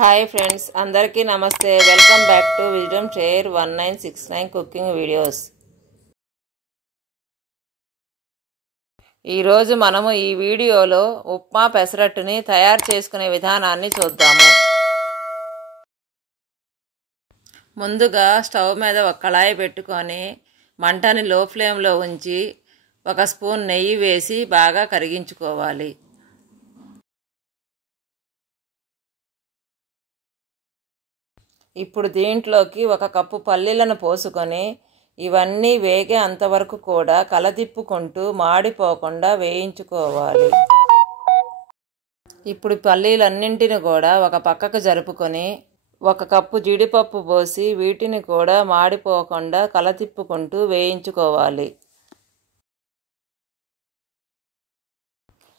Hi friends, అందరికీ నమస్తే. Welcome back to wisdom share 1969 cooking videos. ఈరోజు మనము ఈ వీడియోలో ఉప్మా పెసరట్టుని తయారు చేసుకునే విధానాన్ని చూద్దాము. ముందుగా స్టవ్ మీద ఒక కళాయి పెట్టుకొని మంటని లో ఫ్లేమ్లో ఉంచి 1 స్పూన్ నెయ్యి వేసి బాగా కరిగించుకోవాలి. ఇప్పుడు దీంట్లోకి 1 కప్పు పల్లీలను పోసుకొని ఇవన్నీ వేగే అంతవరకు కూడా కలదిప్పుకుంటూ మాడిపోకుండా వేయించుకోవాలి. ఇప్పుడు పల్లీలన్నింటిని కూడా ఒక పక్కకు జరుపుకొని 1 కప్పు జీడిపప్పు పోసి వీటిని కూడా మాడిపోకుండా కలతిప్పుకుంటూ వేయించుకోవాలి.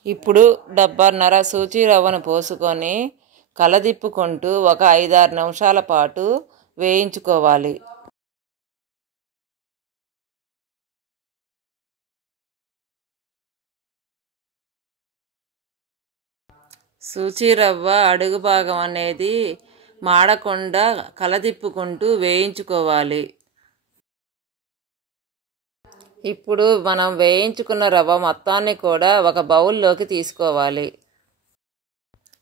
ఇప్పుడు 1.5 సూచీ రవ్వను పోసుకొని కలదిప్పుకుంటూ ఒక 5-6 నిమిషాల పాటు వేయించుకోవాలి. సూచీ రవ్వ అడుగు భాగం అనేది మాడకుండా కలదిప్పుకుంటూ వేయించుకోవాలి. ఇప్పుడు మనం వేయించుకున్న రవ్వ మొత్తాన్ని కూడా ఒక బౌల్లోకి తీసుకోవాలి.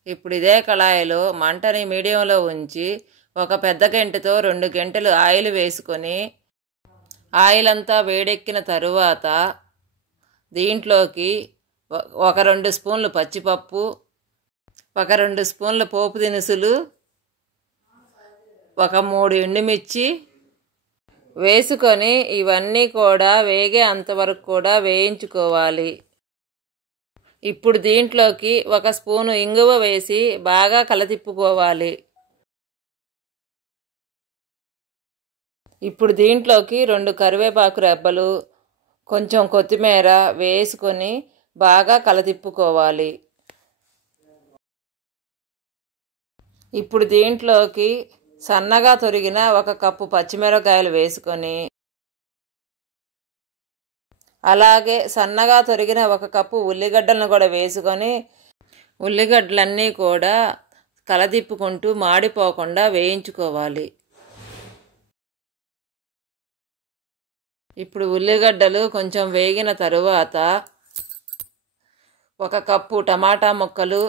ఇప్పుడు ఇదే కళాయిలో మంటని మీడియంలో ఉంచి ఒక పెద్ద గెంటెతో 2 గెంటెలు ఆయిల్ వేసుకొని ఆయిల్ అంతా వేడెక్కిన తరువాత దీంట్లోకి 1-2 స్పూన్లు పచ్చిపప్పు, 1-2 స్పూన్ల పోపు దినుసులు, 3 ఎండుమిర్చి వేసుకొని ఇవన్నీ కూడా వేగే అంతవరకు కూడా వేయించుకోవాలి. ఇప్పుడు దీంట్లోకి 1 స్పూను ఇంగువ వేసి బాగా కలతిప్పుకోవాలి. ఇప్పుడు దీంట్లోకి 2 కరివేపాకు రెబ్బలు, కొంచెం కొత్తిమీర వేసుకొని బాగా కలతిప్పుకోవాలి. ఇప్పుడు దీంట్లోకి సన్నగా తొరిగిన 1 కప్పు పచ్చిమిరపకాయలు వేసుకొని అలాగే సన్నగా తొరిగిన 1 కప్పు ఉల్లిగడ్డలను కూడా వేసుకొని ఉల్లిగడ్డలన్నీ కూడా కలదిప్పుకుంటూ మాడిపోకుండా వేయించుకోవాలి. ఇప్పుడు ఉల్లిగడ్డలు కొంచెం వేగిన తరువాత 1 కప్పు టమాటా ముక్కలు,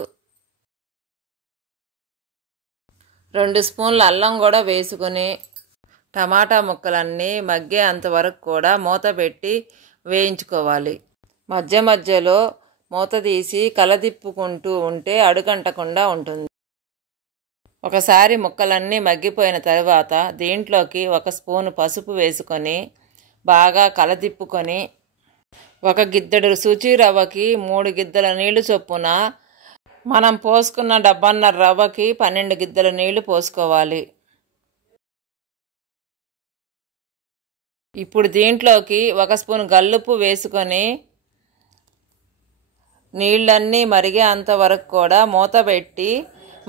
2 స్పూన్ల అల్లం కూడా వేసుకొని టమాటా ముక్కలన్నీ మగ్గే అంతవరకు కూడా మూత పెట్టి వేయించుకోవాలి. మధ్య మధ్యలో మూత తీసి కలదిప్పుకుంటూ ఉంటే అడుగంటకుండా ఉంటుంది. ఒకసారి ముక్కలన్నీ మగ్గిపోయిన తర్వాత దీంట్లోకి 1 స్పూను పసుపు వేసుకొని బాగా కలదిప్పుకొని 1 గిద్దెడు సూచీ రవ్వకి 3 గిద్దెల నీళ్లు చొప్పున మనం పోసుకున్న 1.5 రవ్వకి 12 గిద్దెల నీళ్లు పోసుకోవాలి. ఇప్పుడు దీంట్లోకి 1 స్పూన్ గల్లుప్పు వేసుకొని నీళ్ళన్నీ మరిగే అంతవరకు కూడా మూత పెట్టి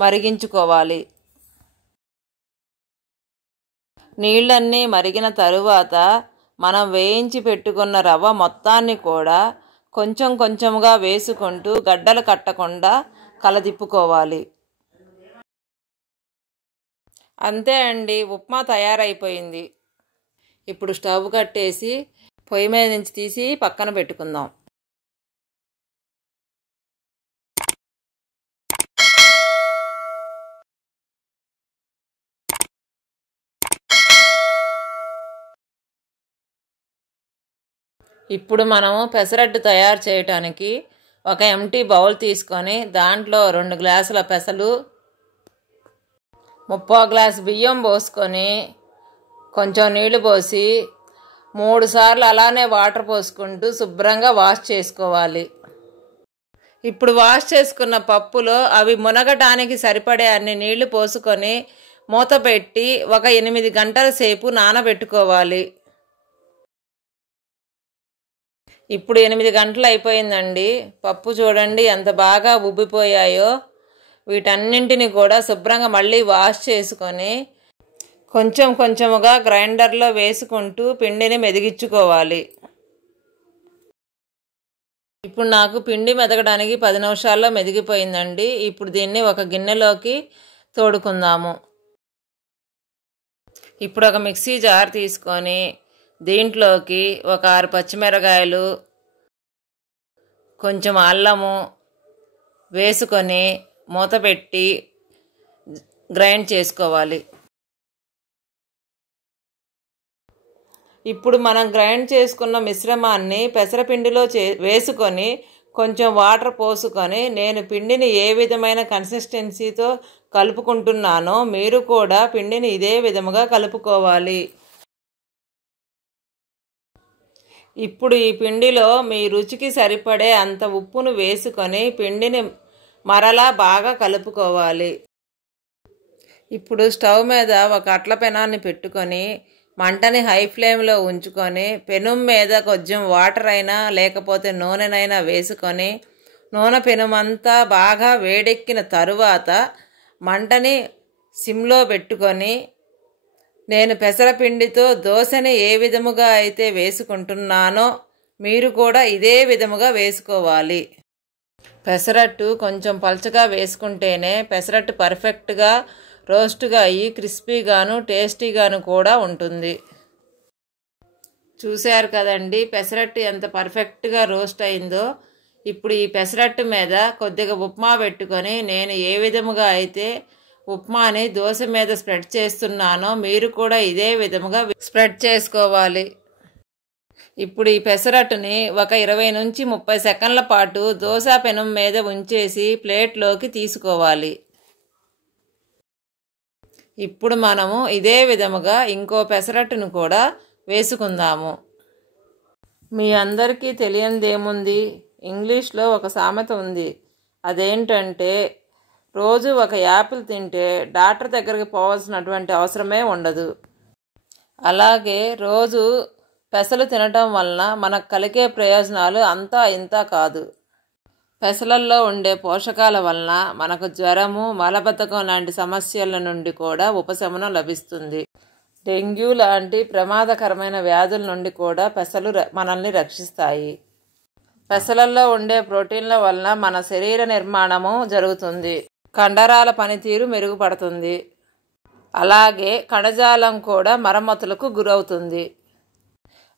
మరిగించుకోవాలి. నీళ్ళన్నీ మరిగిన తరువాత మనం వేయించి పెట్టుకున్న రవ్వ మొత్తాన్ని కూడా కొంచెం కొంచెంగా వేసుకుంటూ గడ్డలు కట్టకుండా కలదిప్పుకోవాలి. అంతే అండి, ఉప్మా తయారైపోయింది. ఇప్పుడు స్టవ్ కట్టేసి పొయ్యి మీద నుంచి తీసి పక్కన పెట్టుకుందాం. ఇప్పుడు మనము పెసరట్టు తయారు చేయటానికి 1 ఎంటీ బౌల్ తీసుకొని దాంట్లో 2 గ్లాసుల పెసలు, 3/4 గ్లాసు బియ్యం పోసుకొని కొంచెం నీళ్లు పోసి 3 సార్లు అలానే వాటర్ పోసుకుంటూ శుభ్రంగా వాష్ చేసుకోవాలి. ఇప్పుడు వాష్ చేసుకున్న పప్పులో అవి మునగటానికి సరిపడే అన్ని నీళ్లు పోసుకొని మూత పెట్టి 8 గంటల సేపు నానబెట్టుకోవాలి. ఇప్పుడు 8 గంటలు అయిపోయిందండి. పప్పు చూడండి ఎంత బాగా ఉబ్బిపోయాయో. వీటన్నింటిని కూడా శుభ్రంగా మళ్ళీ వాష్ చేసుకొని కొంచెం కొంచెముగా గ్రైండర్లో వేసుకుంటూ పిండిని మెదిగించుకోవాలి. ఇప్పుడు నాకు పిండి మెదగడానికి 10 నిమిషాల్లో మెదిగిపోయిందండి. ఇప్పుడు దీన్ని ఒక గిన్నెలోకి తోడుకుందాము. ఇప్పుడు ఒక మిక్సీ జార్ తీసుకొని దీంట్లోకి ఒక 6 పచ్చిమిరకాయలు, కొంచెం అల్లము వేసుకొని మూత పెట్టి గ్రైండ్ చేసుకోవాలి. ఇప్పుడు మనం గ్రైండ్ చేసుకున్న మిశ్రమాన్ని పెసరపిండిలో వేసుకొని కొంచెం వాటర్ పోసుకొని నేను పిండిని ఏ విధమైన కన్సిస్టెన్సీతో కలుపుకుంటున్నానో మీరు కూడా పిండిని ఇదే విధముగా కలుపుకోవాలి. ఇప్పుడు ఈ పిండిలో మీ రుచికి సరిపడే అంత ఉప్పును వేసుకొని పిండిని మరలా బాగా కలుపుకోవాలి. ఇప్పుడు స్టవ్ మీద ఒక అట్ల పెనాన్ని పెట్టుకొని మంటని హై ఫ్లేమ్లో ఉంచుకొని పెనం మీద కొంచెం వాటర్ అయినా లేకపోతే నూనెనైనా వేసుకొని నూనె పెనుమంతా బాగా వేడెక్కిన తరువాత మంటని సిమ్లో పెట్టుకొని నేను పెసరపిండితో దోశని ఏ విధముగా అయితే వేసుకుంటున్నానో మీరు కూడా ఇదే విధముగా వేసుకోవాలి. పెసరట్టు కొంచెం పల్చగా వేసుకుంటేనే పెసరట్టు పర్ఫెక్ట్గా రోస్ట్గా అయ్యి క్రిస్పీగాను టేస్టీగాను కూడా ఉంటుంది. చూశారు కదండి పెసరట్టు ఎంత పర్ఫెక్ట్గా రోస్ట్ అయిందో. ఇప్పుడు ఈ పెసరట్టు మీద కొద్దిగా ఉప్మా పెట్టుకొని నేను ఏ విధముగా అయితే ఉప్మాని దోశ మీద స్ప్రెడ్ చేస్తున్నానో మీరు కూడా ఇదే విధముగా స్ప్రెడ్ చేసుకోవాలి. ఇప్పుడు ఈ పెసరట్టుని ఒక 20 నుంచి 30 సెకండ్ల పాటు దోశ పెనం మీద ఉంచేసి ప్లేట్లోకి తీసుకోవాలి. ఇప్పుడు మనము ఇదే విధముగా ఇంకో పెసరట్టును కూడా వేసుకుందాము. మీ అందరికీ తెలియనిదేముంది, ఇంగ్లీష్లో ఒక సామెత ఉంది. అదేంటంటే రోజు ఒక యాపిల్ తింటే డాక్టర్ దగ్గరికి పోవాల్సినటువంటి అవసరమే ఉండదు. అలాగే రోజు పెసలు తినటం వలన మనకు కలిగే ప్రయోజనాలు అంతా ఇంత కాదు. పెసలల్లో ఉండే పోషకాల వలన మనకు జ్వరము, మలబద్ధకం లాంటి సమస్యల నుండి కూడా ఉపశమనం లభిస్తుంది. డెంగ్యూ లాంటి ప్రమాదకరమైన వ్యాధుల నుండి కూడా పెసలు మనల్ని రక్షిస్తాయి. పెసలల్లో ఉండే ప్రోటీన్ల వలన మన శరీర నిర్మాణము జరుగుతుంది, కండరాల పనితీరు మెరుగుపడుతుంది. అలాగే కణజాలం కూడా మరమ్మతులకు గురవుతుంది.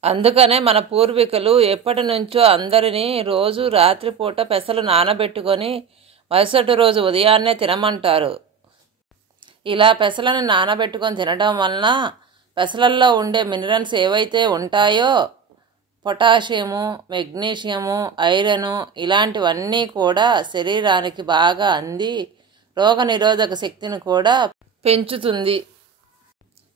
అందుకనే మన పూర్వీకులు ఎప్పటి నుంచో అందరినీ రోజు రాత్రిపూట పెసలు నానబెట్టుకొని మరుసటి రోజు ఉదయాన్నే తినమంటారు. ఇలా పెసలను నానబెట్టుకొని తినడం వలన పెసలల్లో ఉండే మినరల్స్ ఏవైతే ఉంటాయో పొటాషియము, మెగ్నీషియము, ఐరను ఇలాంటివన్నీ కూడా శరీరానికి బాగా అంది రోగనిరోధక శక్తిని కూడా పెంచుతుంది.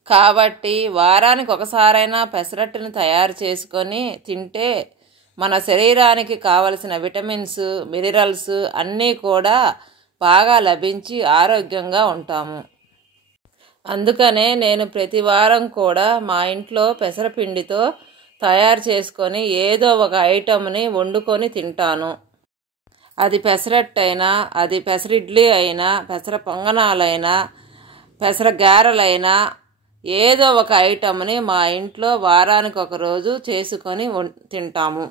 కాబట్టి వారానికి ఒకసారైనా పెసరట్టును తయారు చేసుకొని తింటే మన శరీరానికి కావలసిన విటమిన్స్, మినరల్స్ అన్నీ కూడా బాగా లభించి ఆరోగ్యంగా ఉంటాము. అందుకనే నేను ప్రతి వారం కూడా మా ఇంట్లో పెసరపిండితో తయారు చేసుకొని ఏదో ఒక ఐటమ్ని వండుకొని తింటాను. అది పెసరట్టు అయినా, అది పెసరిడ్లీ అయినా, పెసర పొంగనాలైనా, పెసర గారెలైనా ఏదో ఒక ఐటమ్ని మా ఇంట్లో వారానికి ఒక రోజు చేసుకొని తింటాము.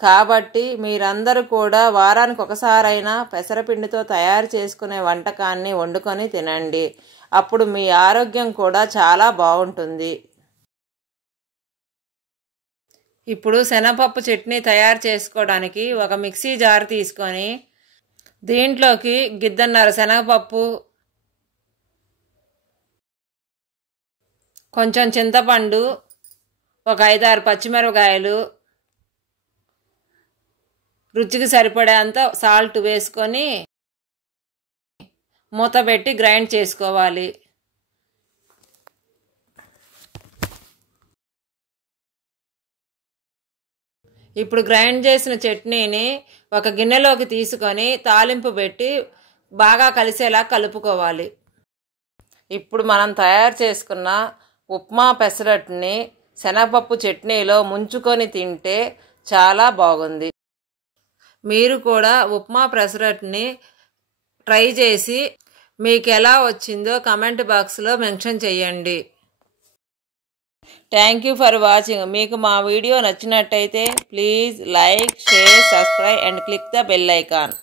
కాబట్టి మీరందరూ కూడా వారానికి ఒకసారైనా పెసరపిండితో తయారు చేసుకునే వంటకాన్ని వండుకొని తినండి. అప్పుడు మీ ఆరోగ్యం కూడా చాలా బాగుంటుంది. ఇప్పుడు శనగపప్పు చట్నీ తయారు చేసుకోవడానికి ఒక మిక్సీ జార్ తీసుకొని దీంట్లోకి గిద్దన్నర శనగపప్పు, కొంచెం చింతపండు, ఒక 5-6 పచ్చిమిరపకాయలు, రుచికి సరిపడేంత సాల్ట్ వేసుకొని మూత పెట్టి గ్రైండ్ చేసుకోవాలి. ఇప్పుడు గ్రైండ్ చేసిన చట్నీని ఒక గిన్నెలోకి తీసుకొని తాలింపు పెట్టి బాగా కలిసేలా కలుపుకోవాలి. ఇప్పుడు మనం తయారు చేసుకున్న ఉప్మా పెసరట్టుని శనగపప్పు చట్నీలో ముంచుకొని తింటే చాలా బాగుంది. మీరు కూడా ఉప్మా పెసరట్టుని ట్రై చేసి మీకు ఎలా వచ్చిందో కామెంట్ బాక్స్లో మెన్షన్ చేయండి. Thank you for watching. మీకు మా వీడియో నచ్చినట్టయితే please like, share, subscribe and click the bell icon.